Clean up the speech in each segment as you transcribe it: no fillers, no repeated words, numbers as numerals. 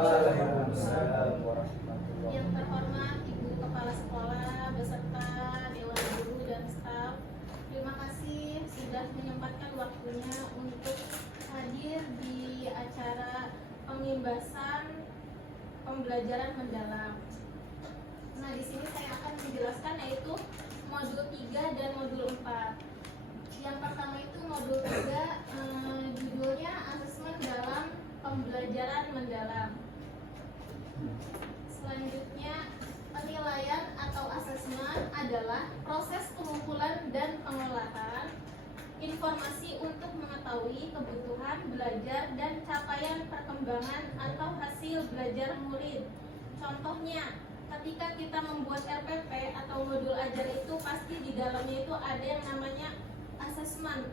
Waalaikumsalam warahmatullahi Yang terhormat Ibu Kepala Sekolah beserta Dewan Guru dan staf, terima kasih sudah menyempatkan waktunya untuk hadir di acara pengimbasan pembelajaran mendalam. Nah, di sini saya akan menjelaskan yaitu modul 3 dan modul 4. Yang pertama itu modul 3, judulnya asesmen dalam pembelajaran mendalam. Selanjutnya, penilaian atau asesmen adalah proses pengumpulan dan pengolahan informasi untuk mengetahui kebutuhan belajar dan capaian perkembangan atau hasil belajar murid. Contohnya, ketika kita membuat RPP atau modul ajar itu pasti di dalamnya itu ada yang namanya asesmen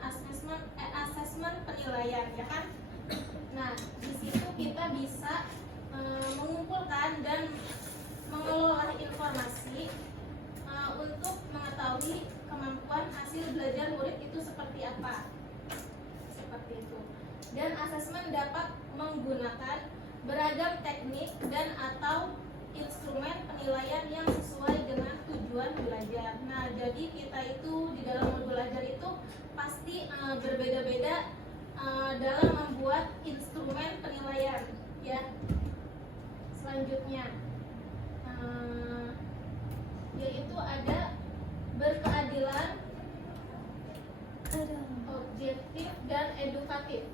penilaian, ya kan? Nah, di situ kita bisa mengumpulkan dan mengelola informasi untuk mengetahui kemampuan hasil belajar murid itu seperti apa. Seperti itu. Dan asesmen dapat menggunakan beragam teknik dan atau instrumen penilaian yang sesuai dengan tujuan belajar. Nah, jadi kita itu di dalam modul ajar itu pasti berbeda-beda dalam membuat instrumen penilaian, ya. Selanjutnya, yaitu ada berkeadilan, objektif, dan edukatif.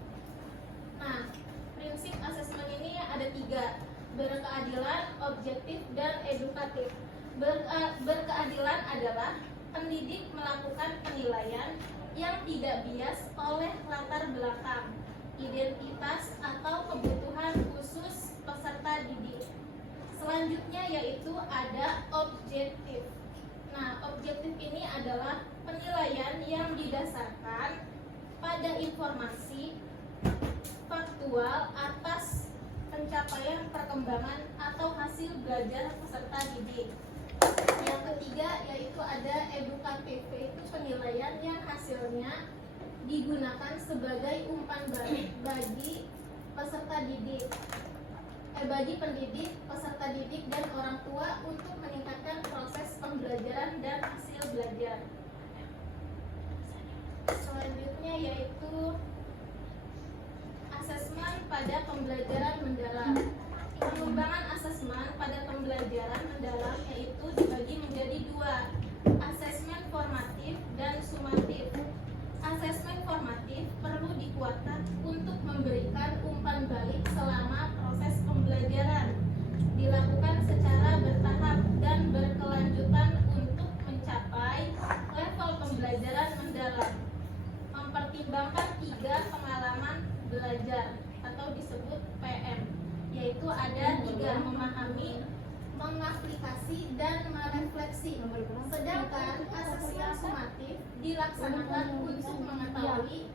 Nah, prinsip asesmen ini ada 3: berkeadilan, objektif, dan edukatif. Berkeadilan adalah pendidik melakukan penilaian yang tidak bias oleh latar belakang, identitas, atau kebutuhan khusus peserta didik. Selanjutnya yaitu ada objektif. Nah, objektif ini adalah penilaian yang didasarkan pada informasi faktual atas pencapaian perkembangan atau hasil belajar peserta didik. Yang ketiga yaitu ada edukatif, yaitu penilaian yang hasilnya digunakan sebagai umpan balik bagi peserta didik, bagi pendidik, peserta didik, dan orang tua untuk meningkatkan proses pembelajaran dan hasil belajar. Selanjutnya yaitu asesmen pada pembelajaran mendalam. Pengembangan asesmen pada pembelajaran mendalam yaitu dibagi menjadi 2: asesmen formatif dan sumatif. Asesmen formatif perlu dikuatkan untuk memberikan umpan balik selama proses pembelajaran, dilakukan secara bertahap dan berkelanjutan untuk mencapai level pembelajaran mendalam. Mempertimbangkan 3 pengalaman belajar atau disebut PM, yaitu ada 3: memahami, mengaplikasi, dan merefleksi. Sedangkan asesmen sumatif dilaksanakan untuk mengetahui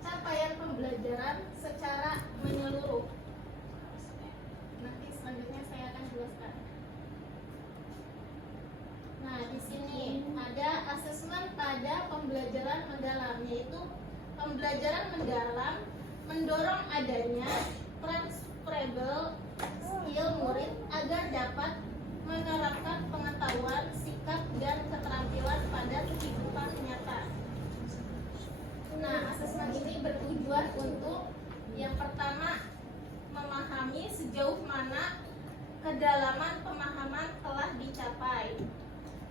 capaian pembelajaran secara menyeluruh. Nanti selanjutnya saya akan jelaskan. Nah, di sini ada asesmen pada pembelajaran mendalam, yaitu pembelajaran mendalam mendorong adanya transferable skill murid agar dapat menerapkan pengetahuan, sikap, dan keterampilan pada kehidupan nyata. Nah, asesmen ini bertujuan untuk yang pertama, memahami sejauh mana kedalaman pemahaman telah dicapai.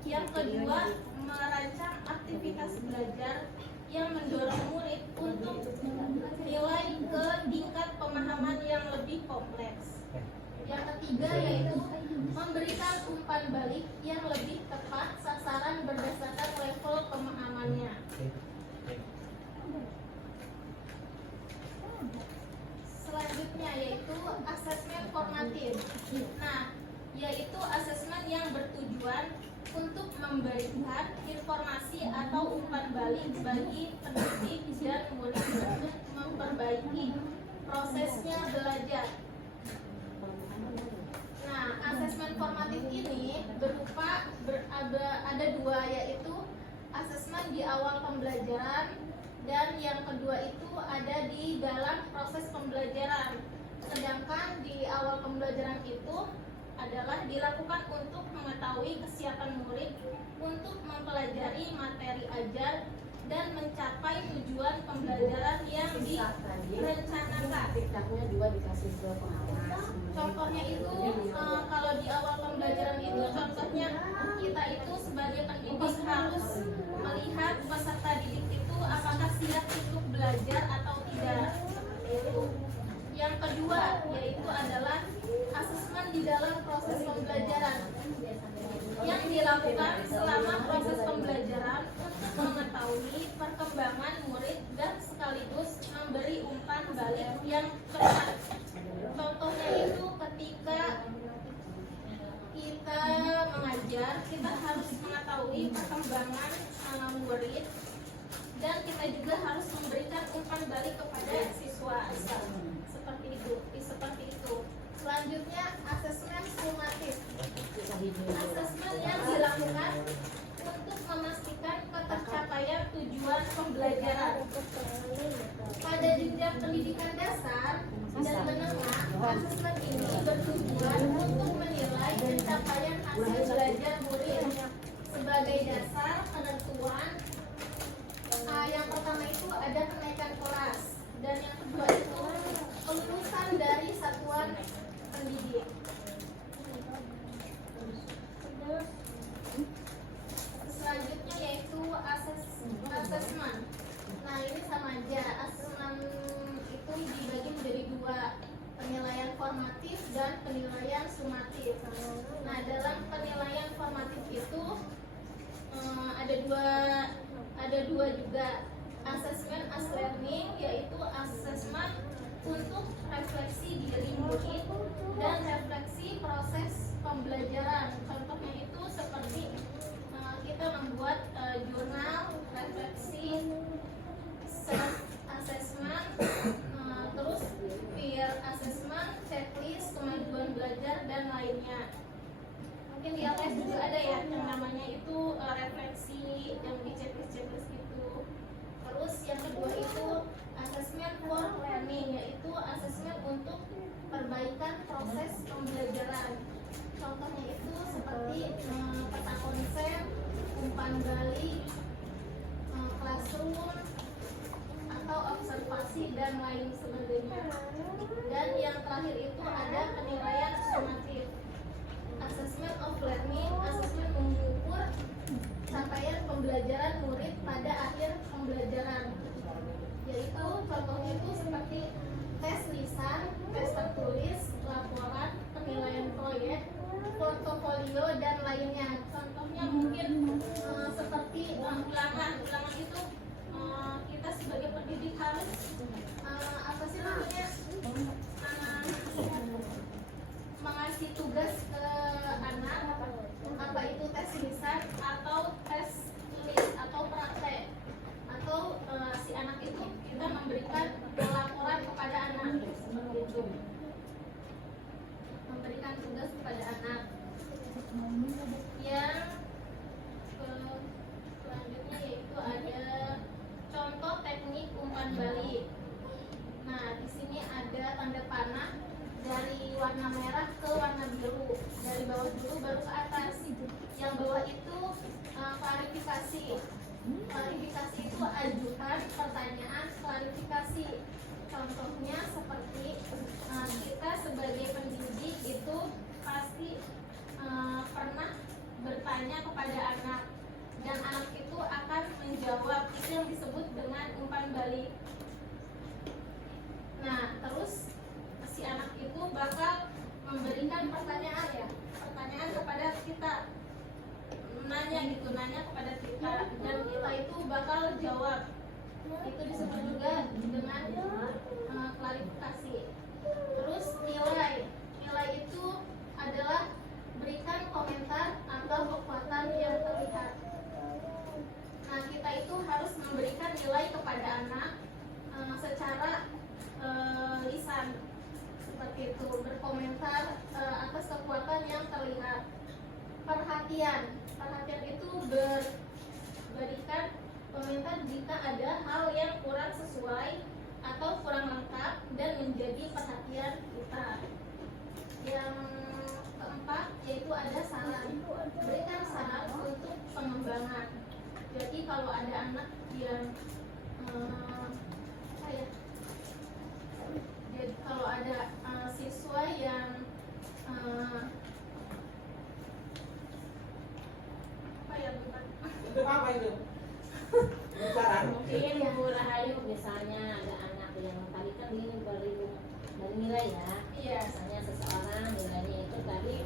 Yang kedua, merancang aktivitas belajar yang mendorong murid untuk nilai ke tingkat pemahaman yang lebih kompleks. Yang ketiga yaitu memberikan umpan balik yang lebih tepat sasaran berdasarkan level pemahamannya. Selanjutnya yaitu asesmen formatif. Nah, yaitu asesmen yang bertujuan untuk memberikan informasi atau umpan balik bagi pendidik dan murid untuk memperbaiki prosesnya belajar. Nah, asesmen formatif ini ada 2, yaitu asesmen di awal pembelajaran dan yang kedua itu ada di dalam proses pembelajaran. Sedangkan di awal pembelajaran itu adalah dilakukan untuk mengetahui kesiapan murid untuk mempelajari materi ajar dan mencapai tujuan pembelajaran yang direncanakan. Tiketnya juga dikasih ke pengawas. Contohnya itu kalau di awal pembelajaran itu contohnya kita itu sebagai pendidik harus melihat peserta didik itu apakah siap untuk belajar atau tidak. Itu. Yang kedua yaitu adalah asesmen di dalam proses pembelajaran yang dilakukan selama proses pembelajaran untuk mengetahui perkembangan murid dan sekaligus memberi umpan balik yang tepat. Contohnya itu ketika kita mengajar, kita harus mengetahui perkembangan murid dan kita juga harus memberikan umpan balik kepada siswa. Seperti itu. Selanjutnya asesmen sumatif. Asesmen yang dilakukan untuk memastikan ketercapaian tujuan pembelajaran. Pada jenjang pendidikan dasar dan menengah, asesmen ini bertujuan untuk menilai pencapaian hasil belajar murid. Sebagai dasar penentuan, yang pertama itu ada kenaikan kelas dan yang kedua itu kelulusan dari satuan pendidik. Selanjutnya yaitu asesmen. Nah ini sama aja, asesmen itu dibagi menjadi dua, penilaian formatif dan penilaian sumatif. Nah dalam penilaian formatif itu ada dua juga, asesmen as learning yaitu asesmen untuk refleksi diri murid dan refleksi proses pembelajaran. Contohnya itu seperti kita membuat jurnal, refleksi, self assessment, terus peer assessment, checklist, kemajuan belajar dan lainnya. Mungkin di LS juga ada ya yang namanya itu refleksi yang di checklist itu. Terus yang kedua itu asesmen for learning, yaitu asesmen untuk perbaikan proses pembelajaran. Contohnya itu seperti peta konsep, umpan balik, classroom, atau observasi dan lain sebagainya. Dan yang terakhir itu ada penilaian sumatif. Assessment of learning, asesmen mengukur capaian pembelajaran murid pada akhir pembelajaran. Yaitu contohnya itu seperti tes lisan, tes tertulis, laporan, penilaian proyek, portofolio dan lainnya. Contohnya mungkin seperti ulangan itu kita sebagai pendidik harus apa sih namanya mengasih tugas ke anak, apa itu tes lisan atau tes tulis atau praktek, atau si anak itu kita memberikan laporan kepada anak, seperti itu, memberikan tugas kepada anak. Yang selanjutnya yaitu ada contoh teknik umpan balik. Nah di sini ada tanda panah dari warna merah ke warna biru, dari bawah dulu baru ke atas. Yang bawah itu klarifikasi. Klarifikasi itu ajukan pertanyaan klarifikasi. Contohnya seperti kita sebagai pendidik itu pasti pernah bertanya kepada anak dan anak itu akan menjawab. Itu yang disebut dengan umpan balik. Nah terus si anak itu bakal memberikan pertanyaan kepada kita, nanya kepada kita dan kita itu bakal jawab. Itu disebut juga dengan klarifikasi. Terus nilai itu adalah berikan komentar atau kekuatan yang terlihat. Nah kita itu harus memberikan nilai kepada anak secara lisan, seperti itu, berkomentar atas kekuatan yang terlihat. Perhatian itu berikan komentar jika ada hal yang kurang sesuai atau kurang lengkap dan menjadi perhatian kita. kemudian apa ya? Jadi kalau ada siswa yang apa ya bukan? Itu apa itu? Bicara. Mungkin Bu Rahayu misalnya ada anak yang tadi kan dari nilai ya. Iya. Misalnya seseorang nilainya itu tadi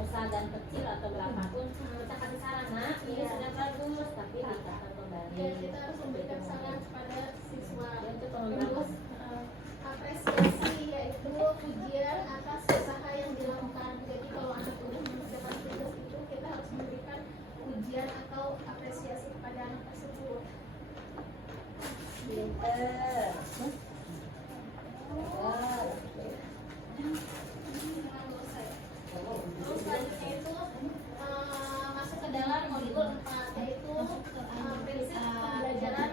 besar dan kecil atau berapapun misalkan sarana ini sudah bagus tapi dikatakan kembali. Ya, kita harus memberikan saran kepada siswa. Itu Terus apresiasi yaitu pujian atas usaha yang dilakukan. Jadi kalau anak udah mengerjakan tugas itu kita harus memberikan pujian atau apresiasi kepada anak tersebut. pinter. Terus selanjutnya itu masuk ke dalam modul 4 yaitu prinsip pembelajaran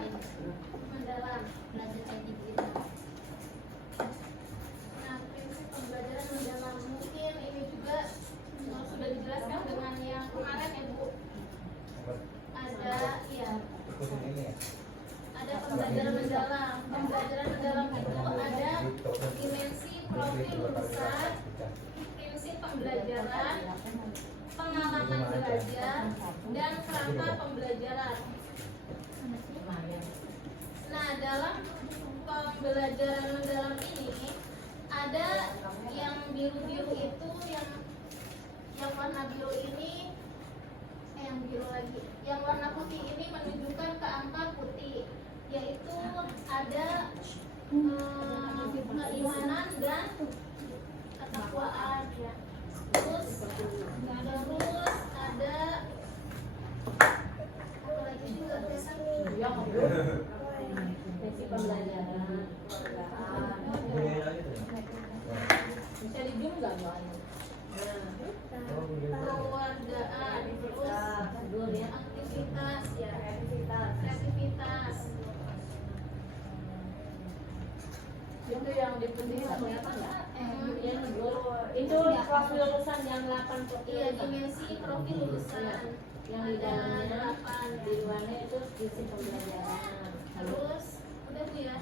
mendalam. Nah, prinsip pembelajaran mendalam mungkin ini juga sudah dijelaskan dengan yang kemarin ya Bu. Ada ya. Ada pembelajaran mendalam. Pembelajaran mendalam itu ada dimensi profil lulusan, prinsip pembelajaran, pengalaman belajar, dan kerangka pembelajaran. Nah, dalam pembelajaran mendalam ini ada yang biru-biru itu yang warna biru ini yang biru lagi. Yang warna putih ini menunjukkan ke angka putih, yaitu ada keimanan dan ketakwaan ya. Terus ada apa lagi juga tulisan Prinsip pembelajaran bisa di zoom nggak soalnya? kewargaan, terus aktivitas ya, kreativitas. Itu yang dipenting sama apa enggak? Itu profil lulusan yang 8 profil. Iya, dimensi profil lulusan Yang di dalamnya 8 di luarnya itu prinsip pembelajaran. Terus udah Bu ya.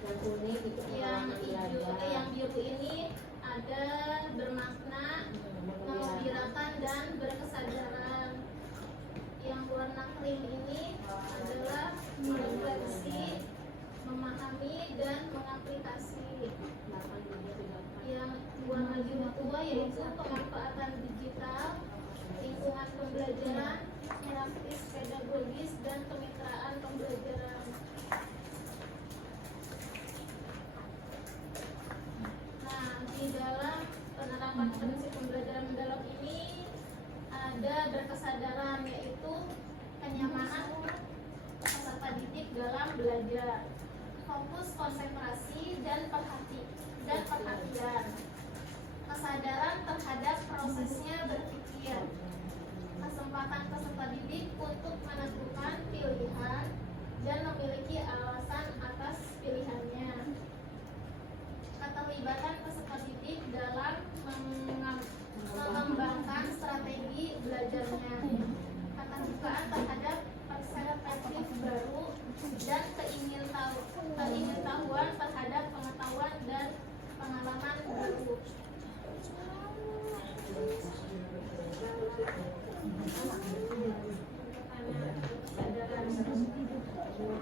Yang kuning itu Yang pengalaman hijau, belajar. yang biru ini ada bermakna, mengembirakan dan berkesadaran. Yang warna krim ini adalah merefleksi, memahami dan mengaplikasi. Yang warna biru tua yaitu pemanfaatan digital, lingkungan pembelajaran, praktis pedagogis dan kemitraan pembelajaran. Nah, di dalam penerapan prinsip pembelajaran mendalam ini ada berkesadaran yaitu kenyamanan peserta didik dalam belajar, fokus konsentrasi dan perhatian, kesadaran terhadap prosesnya berpikir, kesempatan peserta didik untuk menentukan pilihan dan memiliki alasan atas pilihannya, keterlibatan peserta didik dalam mengembangkan strategi belajarnya, keterbukaan terhadap perspektif baru dan keingintahuan terhadap pengetahuan dan pengalaman baru.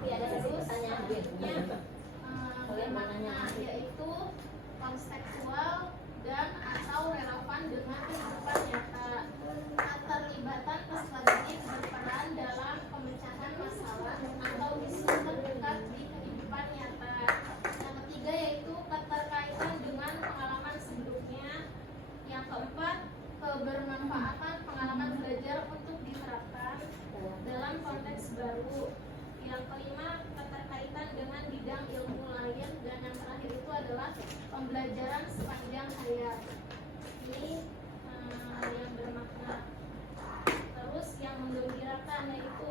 Ada sesi pertanyaan berikutnya. Bermakna yaitu kontekstual dan atau relevan dengan kehidupan nyata. Keterlibatan peserta didik berperan dalam pemecahan masalah atau isu terdekat di kehidupan nyata. Yang ketiga yaitu keterkaitan dengan pengalaman sebelumnya. Yang keempat, kebermanfaatan pengalaman belajar untuk diterapkan dalam konteks baru. Yang kelima, keterkaitan dengan bidang ilmu lain. Dan yang terakhir itu adalah pembelajaran sepanjang hayat. Ini yang bermakna. Terus yang menggembirakan yaitu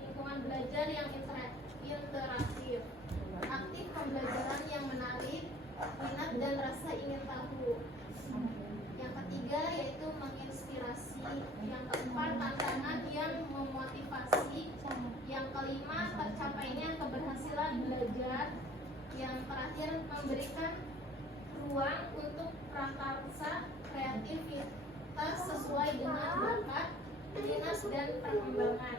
lingkungan belajar yang interaktif, aktif pembelajaran yang menarik, minat dan rasa ingin tahu. Yang ketiga yaitu menginspirasi. Yang keempat, tantangan yang memotivasi. Yang kelima, terakhir memberikan ruang untuk prakarsa kreativitas sesuai dengan bakat, minat dan perkembangan.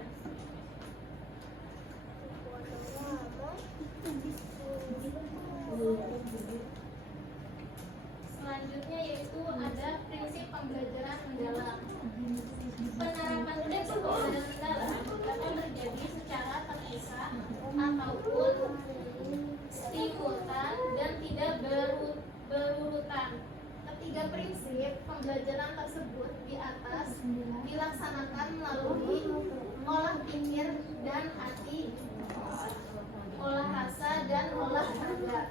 Selanjutnya yaitu ada prinsip pembelajaran mendalam. Penerapan prinsip pembelajaran mendalam dapat terjadi secara terpisah ataupun simultan dan tidak berurutan. Ketiga prinsip pembelajaran tersebut di atas dilaksanakan melalui olah pikir dan hati, olah rasa dan olah raga.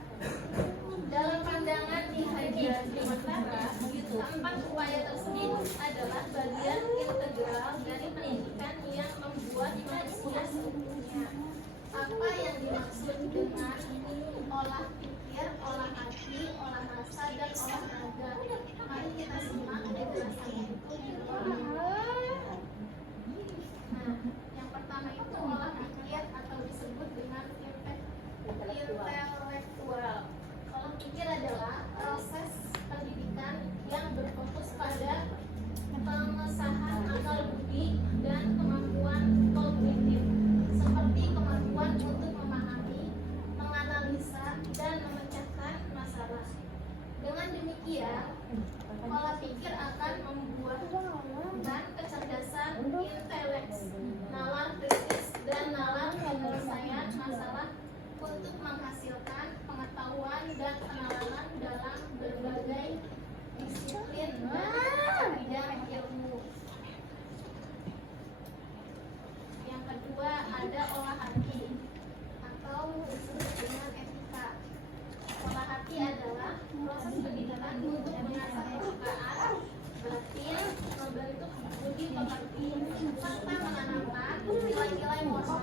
Dalam pandangan Ki Hajar Dewantara, keempat upaya tersebut adalah bagian integral dari pendidikan yang membuat manusia seutuhnya. Apa yang dimaksud dengan olah pikir, olah hati, olah rasa, dan olah raga? Mari kita simak penjelasannya itu di Nah, yang pertama itu olah pikir atau disebut dengan intelektual. Olah pikir adalah proses pendidikan yang berfokus pada pengesahan akal budi dan kemampuan kognitif, seperti kemampuan untuk memahami, menganalisa, dan memecahkan masalah. Dengan demikian, olah pikir akan membuahkan kecerdasan inteleks, nalar kritis, dan nalar penyelesaian masalah untuk menghasilkan pengetahuan dan penalaran dalam berbagai disiplin dan bidang ilmu. Yang kedua ada olah hati atau disebut dengan etika. Olah hati adalah proses pendidikan untuk mengasah kepekaan, batin, membentuk budi pekerti, serta menanamkan nilai-nilai moral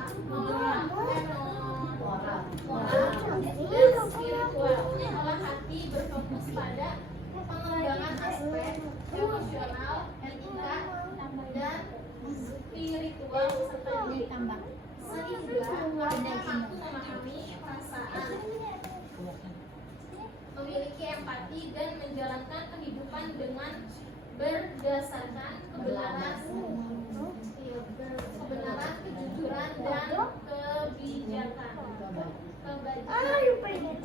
dan spiritual. Olah hati berfokus pada pengembangan aspek emosional, etika, dan spiritual serta ditambah sehingga orang mampu memahami perasaan, memiliki empati dan menjalankan kehidupan dengan berdasarkan kebenaran, kejujuran dan kebijakan.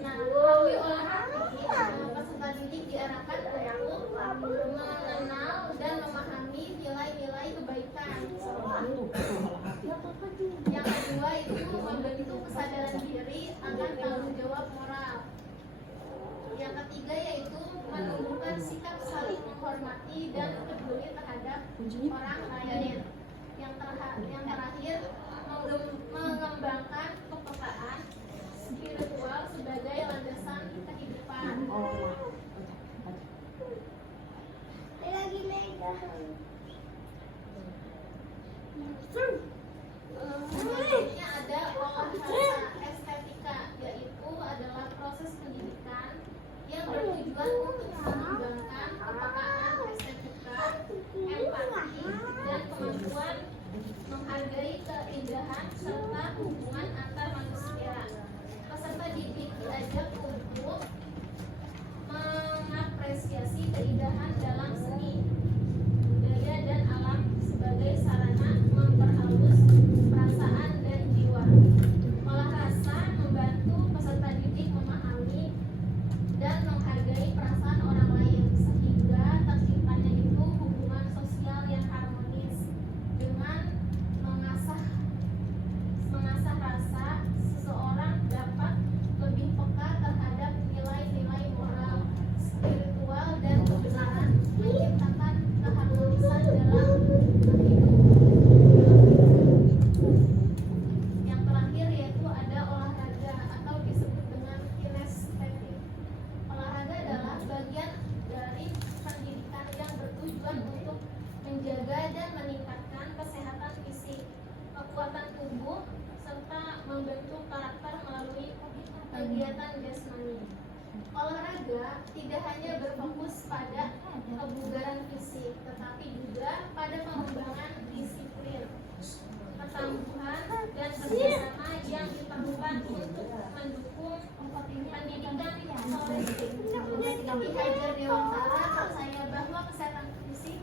Nah, melalui olah hati, peserta didik diarahkan untuk mengenal dan memahami nilai-nilai kebaikan. Yang kedua itu membentuk kesadaran diri akan tanggung jawab moral. Yang ketiga yaitu menumbuhkan sikap saling menghormati dan peduli terhadap orang lain. Yang terakhir mengembangkan kepekaan spiritual sebagai landasan kehidupan. Selanjutnya ada olah rasa estetika, yaitu adalah proses pendidikan yang bertujuan untuk mengembangkan kepekaan estetika, empati, dan kemampuan menghargai keindahan serta hubungan antar manusia. Peserta didik diajak untuk mengapresiasi keindahan dalam seni, budaya, dan alam sebagai sarana memperhalus perasaan dan jiwa. Olah rasa membantu peserta didik memahami dan menghargai perasaan orang lain sehingga terciptanya itu hubungan sosial yang harmonis. Dengan mengasah rasa, seseorang dapat lebih peka terhadap nilai-nilai moral, spiritual, dan kebenaran, menciptakan keharmonisan dalam hidup. Yang terakhir yaitu ada olahraga atau disebut dengan kinestetik. Olahraga adalah bagian dari pendidikan yang bertujuan untuk menjaga dan meningkatkan kesehatan fisik, kekuatan tubuh, serta membentuk karakter melalui kegiatan jasmani. Olahraga tidak hanya berfokus pada kebugaran fisik, tetapi juga pada pengembangan disiplin, ketangguhan, dan kerjasama yang diperlukan untuk mendukung pendidikan holistik. Behavior dewasa percaya bahwa kesehatan fisik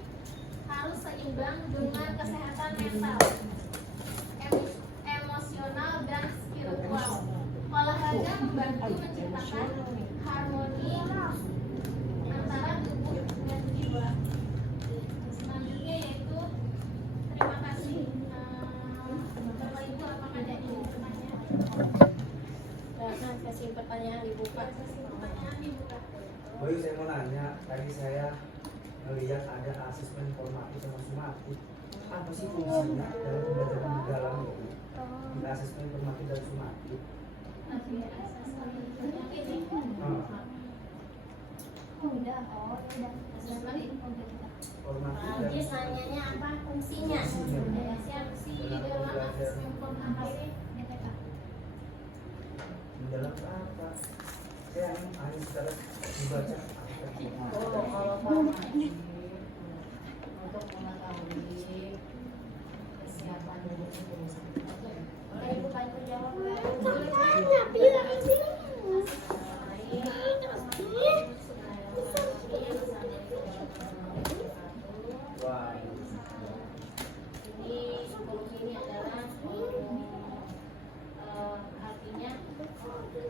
harus seimbang dengan kesehatan mental, emosional, dan spiritual. Olahraga membantu menciptakan harmoni antara tubuh dan jiwa. Selanjutnya yaitu terima kasih. Bapak Ibu, apakah ada yang bertanya? Silakan kasih pertanyaan dibuka. Kasih pertanyaan dibuka. Oh iya, saya mau nanya, tadi saya melihat ada asesmen formatif sama sumatif. Apa sih fungsinya dalam pembelajaran mendalam ini? Ada asesmen formatif dan sumatif. Yang ini. Formatif dan Nanti nanyanya apa fungsinya? Fungsi dalam asesmen formatif. mendalam apa? Saya hanya secara dibaca. Kalau formatif untuk mengetahui kesiapan diri boleh Ibu bantu jawab? Wah, Ini solusi ini adalah artinya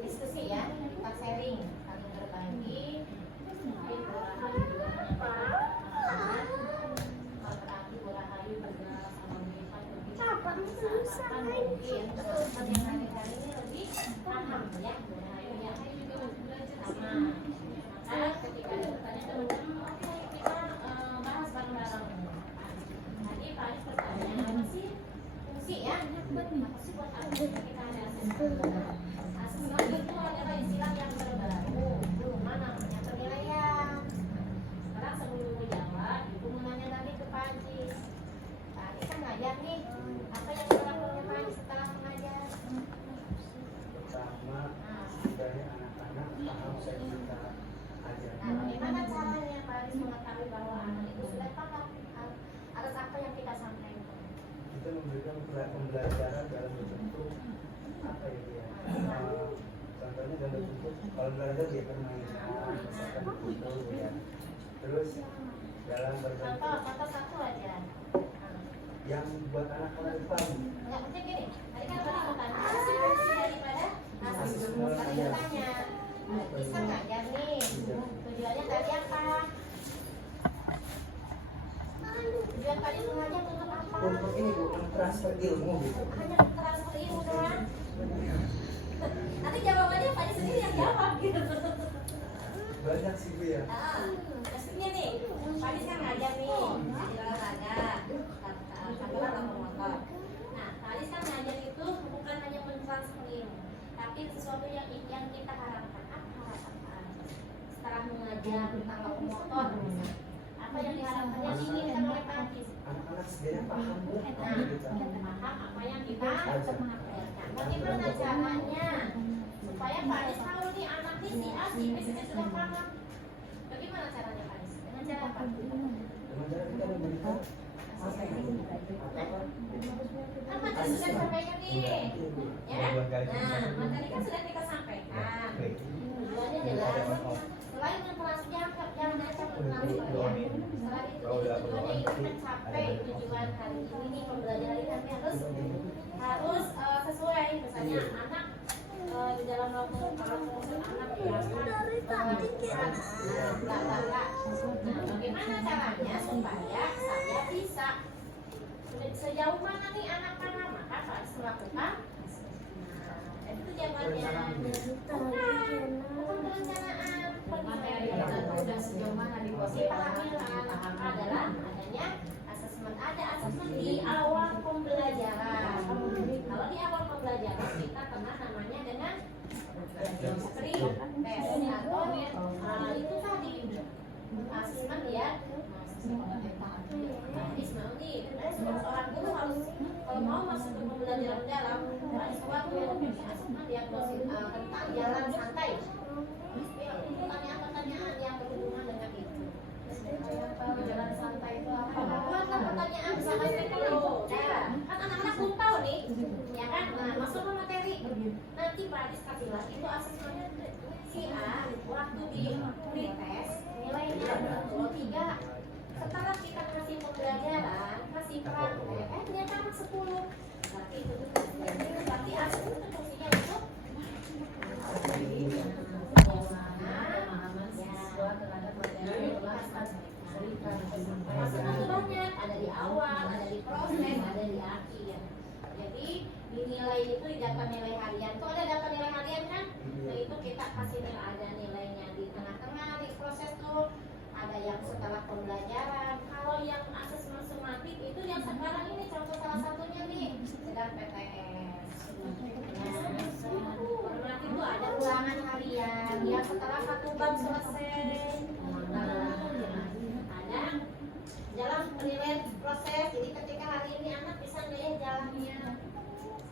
diskusi ya, kita sharing, saling berbagi, mungkin Burahayu juga menyampaikan berarti Burahayu juga sama Bifan lebih seakan-akan mungkin teman-teman yang hari-hari ini lebih paham ya Burahayu ya sama. Maka ketika ada pertanyaan teman-teman, oke kita bahas bareng-bareng. Tadi Pak Aris bertanya apa sih fungsi ya? Apa sih buat apa kita ada asesmen? Asesmen itu adalah istilah yang terbaru, belum namanya penilaian. Sekarang sebelum menjawab, Ibu mau nanya lagi ke Pak Aris. Pak Aris kan ngajar nih, apa yang dilakukan Pak Aris setelah mengajar? pertama Nah, dari anak-anak paham saya kita ajar. Nah, bagaimana caranya Pak Aris mengetahui bahwa anak itu sudah paham atas apa yang kita sampaikan? Kita memberikan pembelajaran dalam bentuk apa ya dia? Contohnya dalam bentuk kalau belajar dia permainan, misalkan begitu ya. Terus dalam berbentuk Contoh satu aja. yang buat anak-anak itu paham. Nggak penting gini. Tadi kan tadi bertanya apa sih fungsi daripada asesmen? Tadi bertanya bisa ngajar nih. Tujuannya tadi apa? Tujuan tadi mengajar untuk apa? Untuk ini bu, transfer ilmu gitu. Hanya transfer ilmu doang. Nanti jawabannya Pak Aris sendiri yang jawab gitu. Banyak sih bu ya. Maksudnya nih, Pak Aris kan ngajar nih di olahraga, katakanlah atau motor. Nah, Pak Aris kan ngajar itu bukan hanya mentransfer ilmu, tapi sesuatu yang kita harapkan. Apa harapan Pak Aris? Setelah mengajar tentang motor, misalnya, apa yang diharapkan yang diinginkan oleh Pak Aris? Anak-anak sendiri paham bu. Nah, paham apa yang kita ajarkan. Bagaimana caranya supaya Pak Aris tahu nih anak ini si A, si B sudah paham? Bagaimana caranya Pak Aris? Dengan cara apa? Dengan cara kita memberikan apa ya? Apa? Kan materi sudah disampaikan nih, ya? Nah, materi kan sudah kita sampaikan. Tujuannya jelas. Selain informasi yang dapat transfer, selain itu tujuannya ingin mencapai tujuan hari ini nih pembelajaran kami harus sesuai. Misalnya anak di dalam waktu anak bagaimana caranya supaya saya bisa sejauh mana nih anak paham, maka harus melakukan itu jawabannya. Bukan perencanaan materi dan sejauh mana di posisi pahamilah adalah adanya asesmen. Ada asesmen di awal pembelajaran. Kalau di awal pembelajaran kita kenal namanya dengan screen test atau itu tadi asesmen ya. Hadis mau nih, seorang guru harus kalau mau masuk ke pembelajaran dalam harus suatu asesmen diagnosis tentang jalan santai. Pertanyaan-pertanyaan yang berhubungan dengan itu. Jalan santai itu apa? Buatlah pertanyaan bersama kalau kan anak-anak belum tahu nih, ya kan? Nah, masuk ke materi. Nanti Pak Adis kasih lah itu asesmennya waktu di pretest nilainya betul 3. Setelah kita kasih pembelajaran, kasih praktek, ternyata anak 10. Berarti itu berarti aku itu fungsinya untuk maksudnya tuh banyak, ada di awal, ada di proses, ada di akhir. Jadi di nilai itu, di data nilai harian tuh ada data nilai harian kan? Nah itu kita kasih nilai, ada nilainya di tengah-tengah di proses tuh, ada yang setelah pembelajaran. Kalau yang asesmen sumatif itu yang sekarang ini contoh salah satunya nih sedang PTS. Berarti itu ada ulangan harian yang setelah satu bab selesai. Ada dalam penilaian proses. Jadi ketika hari ini anak bisa melihat jalannya.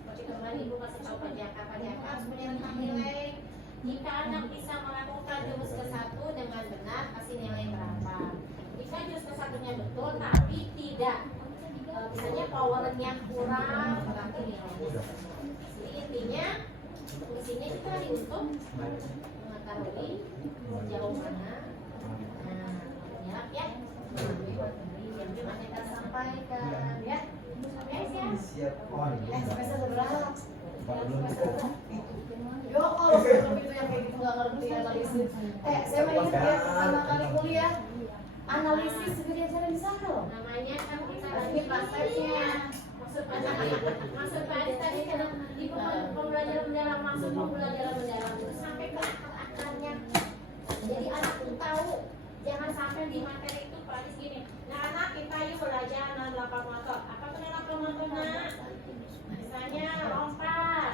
Seperti kemarin ibu kasih tahu Pak Jaka harus punya rentang nilai. Jika anak bisa melakukan jurus ke-1 dengan benar, kasih nilai berapa? Jika jurus ke-1-nya betul tapi tidak, misalnya powernya kurang, berarti nilai. Jadi intinya fungsinya kita untuk mengetahui sejauh mana. Nah, ya. Yang masih kita sampaikan, ya. Siap on. Semester berapa? Yo, kalau film itu yang kayak gitu nggak ngerti analisis. Saya ingat ya pertama kali kuliah analisis juga diajarin di sana loh. Namanya kan kita lagi prakteknya. Maksud Pak Adi tadi kan di pembelajaran mendalam, maksud pembelajaran mendalam itu sampai ke akar-akarnya. Jadi anak pun tahu, jangan sampai di materi itu Pak Adi gini. Nah anak kita yuk belajar nalapa motor. Apa tuh nalapa motor nak? Misalnya lompat.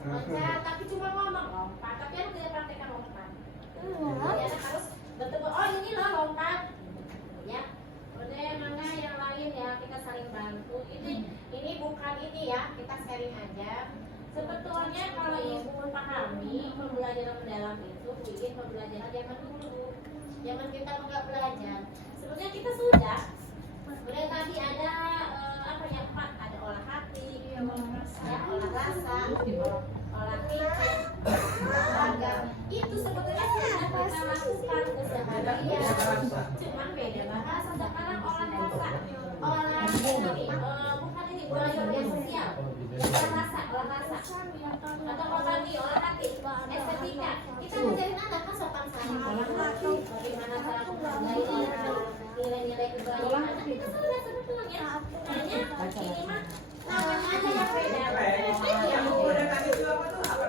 Loncat, tapi cuma ngomong lompat, tapi anak tidak praktekkan lompat. Jadi anak harus betul, oh ini loh lompat. Ya, udah mana yang lain ya, kita saling bantu. Ini bukan ini ya, kita sharing aja. Sebetulnya kalau ibu memahami pembelajaran mendalam itu bikin pembelajaran zaman dulu, zaman kita nggak belajar. Sebetulnya kita sudah tadi ada apa ya, 4, ada olah hati, ya, olah rasa, olah pikir, olahraga. Itu sebetulnya sudah kita lakukan keseharian, cuman beda bahasa. Sekarang olah rasa, olah ini, bukan ini belajar yang sosial, olah rasa, atau olah hati, estetika. Kita ngajarin anak kan sopan santun, olah hati, bagaimana cara menghargai nilai-nilai kebaikan anak kita sudah sebetulnya. Hanya ini mah namanya aja yang beda. Yang udah kasih itu apa tuh? Apa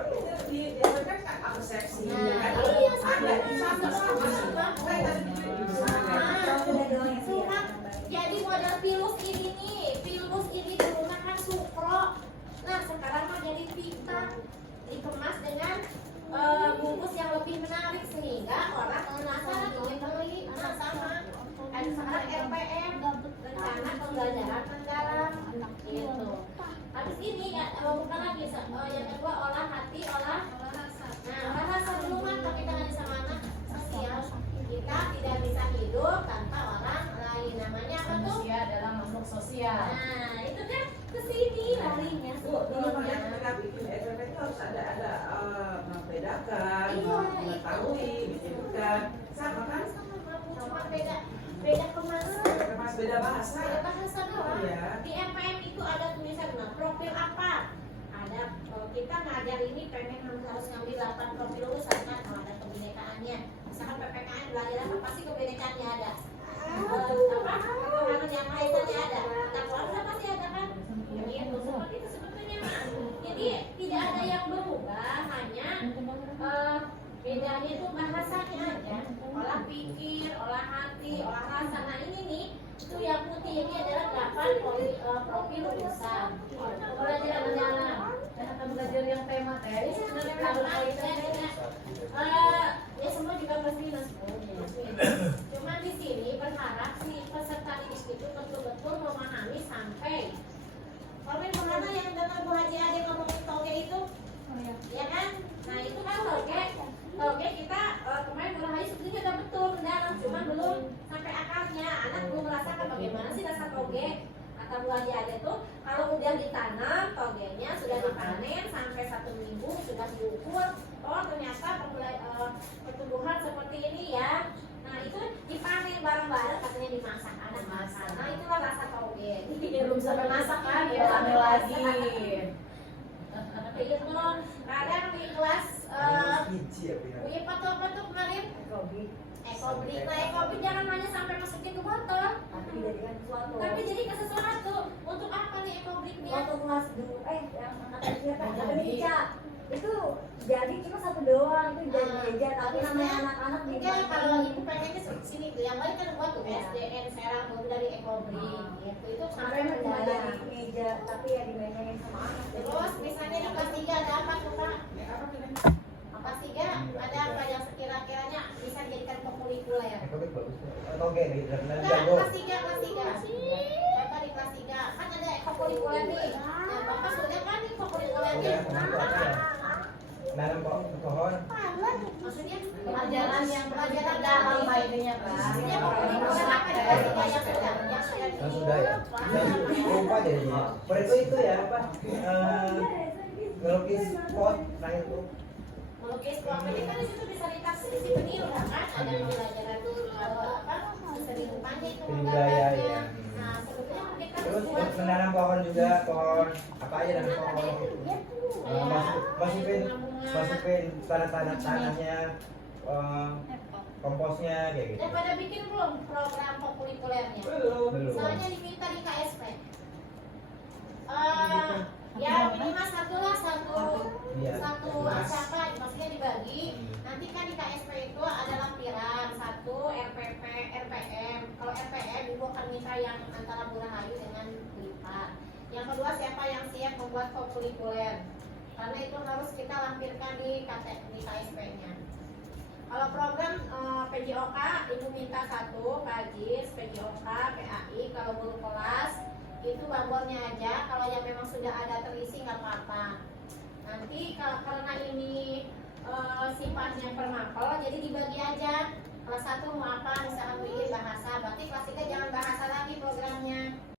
di kan persepsi. Iya, sama. Jadi model pilus ini nih, pilus ini di rumah kan sukro. Nah sekarang mah jadi pita, dikemas dengan bungkus yang lebih menarik sehingga orang penasaran ingin beli. Nah sama. Ada sekarang RPM, rencana pembelajaran mendalam, gitu. Habis ini ya, bukan lagi yang kedua olah hati, olah rasa. Nah, olah rasa dulu mah kalau kita ngaji sama anak sosial, kita tidak bisa hidup tanpa orang lain. Namanya apa tuh? Manusia adalah makhluk sosial. Nah, itu kan kesini larinya. Dulu makanya kita bikin SMP itu harus ada membedakan, Iya, mengetahui, menyebutkan, sama kan? Cuma beda kemasan. Mas beda bahasa. Beda bahasa doang. Iya. Di MPM itu ada tulisan profil apa? Ada kita ngajar ini pengen harus ngambil 8 profil lulusan kan, ada kebinekaannya. Misalkan PPKN belajar apa sih kebinekaannya ada. Apa? Ketuhanan yang maha esanya ada. Tentang keluarga pasti ada kan? Gitu. Seperti itu sebetulnya. Jadi tidak ada yang berubah, hanya bedanya itu bahasanya aja. Olah pikir, olah hati, olah rasa. Nah ini nih, itu yang putih ini adalah 8 profil lulusan. Pembelajaran mendalam. Akan belajar yang tema materi sebenarnya kalau Ya semua juga mesti masuknya. Cuma di sini berharap si peserta didik itu betul-betul memahami sampai. Kalau kemana yang dengar Bu Haji Ade ngomongin toge itu? Ya kan? Nah itu kan toge kita kemarin Bu Haji sebetulnya udah betul mendalam, cuma belum sampai akarnya. Anak belum merasakan bagaimana sih dasar toge. Kata Bu Haji Ade tuh kalau udah ditanam togenya sudah dipanen sampai 1 minggu sudah diukur oh ternyata pertumbuhan seperti ini ya. Nah itu dipanen bareng-bareng, katanya dimasak, anak masak. Nah itulah rasa kauget. Belum sampai masak kan, ya rame lagi. Itu kadang di kelas Biji ya Pina. punya apa tuh kemarin? Ekobrik. Ekobrik. Nah ekobrik jangan hanya sampai masukin ke botol, Tapi dijadikan sesuatu. tapi jadi ke sesuatu. Untuk apa nih ekobriknya? Waktu kelas 2 yang angkatan siapa? Angkatan Ica. Itu jadi cuma satu doang, itu jadi meja, tapi namanya anak-anak di Enggak, kalau ibu pengennya sini tuh, yang lain kan buat tuh Iya. SDN, Serang, baru dari ekobrik gitu. Itu sampai sampai cuma jadi mendalam. meja, tapi ya dimainin sama anak. Terus misalnya di kelas 3 ada apa tuh Pak? Kelas 3 ada apa yang sekira-kiranya bisa dijadikan kokurikuler? Ekobrik bagus. Atau kayak gitu, dan Enggak, jago. kelas 3. Bapak di kelas 3 kan ada kokurikuler nih. Nah, Bapak sudah kan nih kokurikulernya? Udah, kemarin tuh apa ya? Nanam pohon. Maksudnya Pelajaran yang pelajaran dalam dalam baiknya kan. Maksudnya kokurikuler apa di kelas 3 yang sudah? Yang sudah ya. Dan lupa jadinya. Per itu ya apa? Ngelukis pot. Nah itu. Melukis ruang ini kan di situ bisa dikasih isi peniru kan? Ada pelajaran apa? Seni rupanya itu Seni budaya, menggambarnya. ya. Nah, sebetulnya kita Terus buat menanam pohon juga, pohon apa aja nanam pohon. Masukin tanahnya, komposnya kayak gitu. dan pada bikin belum program kokurikulernya? Belum. Soalnya diminta di KSP. Ya minimal satu Iya. siapa maksudnya dibagi. Nanti kan di KSP itu ada lampiran satu RPP, RPM. Kalau RPM ibu akan minta yang antara Burahayu dengan Lipa. Yang kedua siapa yang siap membuat kokurikuler? Karena itu harus kita lampirkan di KSP-nya. Kalau program PJOK ibu minta satu KJIS, PJOK, PAI. Kalau guru kelas itu babonnya aja. Kalau yang memang sudah ada terisi nggak apa-apa. Nanti karena ini sifatnya permapel, jadi dibagi aja. Kelas 1 mau apa, misalkan bikin bahasa, berarti kelas 3 jangan bahasa lagi programnya.